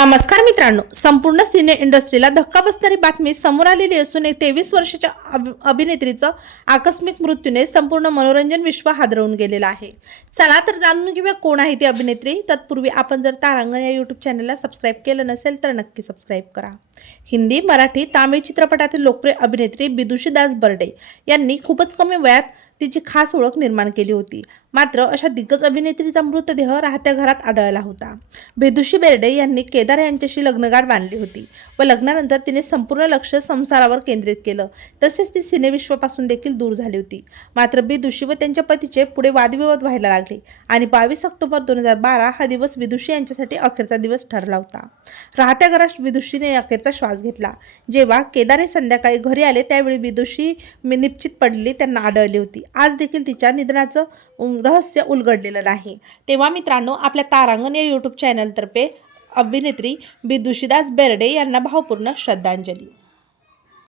नमस्कार मित्रांनो संपूर्ण सिने इंडस्ट्रीला धक्का बसणारी बातमी समोर आलेली असून एक तेवीस वर्षाच्या अभि- अभिनेत्रीचं आकस्मिक मृत्यूने संपूर्ण मनोरंजन विश्व हादरवून गेलेलं आहे. चला तर जाणून घेऊया कोण आहे ती अभिनेत्री. तत्पूर्वी आपण जर तारांगण या यूट्यूब चॅनलला सबस्क्राईब केलं नसेल तर नक्की सबस्क्राईब करा. हिंदी मराठी तामिळ चित्रपटातील लोकप्रिय अभिनेत्री बिदुषीदास बर्डे यांनी खूपच कमी वयात तिची खास ओळख निर्माण केली होती. मात्र अशा दिग्गज अभिनेत्रीचा मृतदेह राहत्या घरात आढळला होता. बेदुशी बेर्डे यांनी केदार यांच्याशी लग्नगाठ बांधली होती. व लग्नानंतर तिने संपूर्ण लक्ष संसारावर केंद्रित केलं. तसेच ती सिनेविश्वापासून देखील दूर झाली होती. मात्र बिदुशी व त्यांच्या पतीचे पुढे वादविवाद व्हायला लागले आणि बावीस ऑक्टोबर दोन हजार बारा हा दिवस विदुषी यांच्यासाठी अखेरचा दिवस ठरला होता. राहत्या घरात विदुषीने अखेरचा श्वास घेतला. जेव्हा केदार हे संध्याकाळी घरी आले त्यावेळी विदुषी मी- निश्चित पडलेली त्यांना आढळली होती. आज देखील तिच्या निधनाचं रहस्य उलगडलेलं नाही. तेव्हा मित्रांनो आपल्या तारांगण या यूट्यूब चॅनलतर्फे अभिनेत्री बिदुषीदास बेर्डे यांना भावपूर्ण श्रद्धांजली.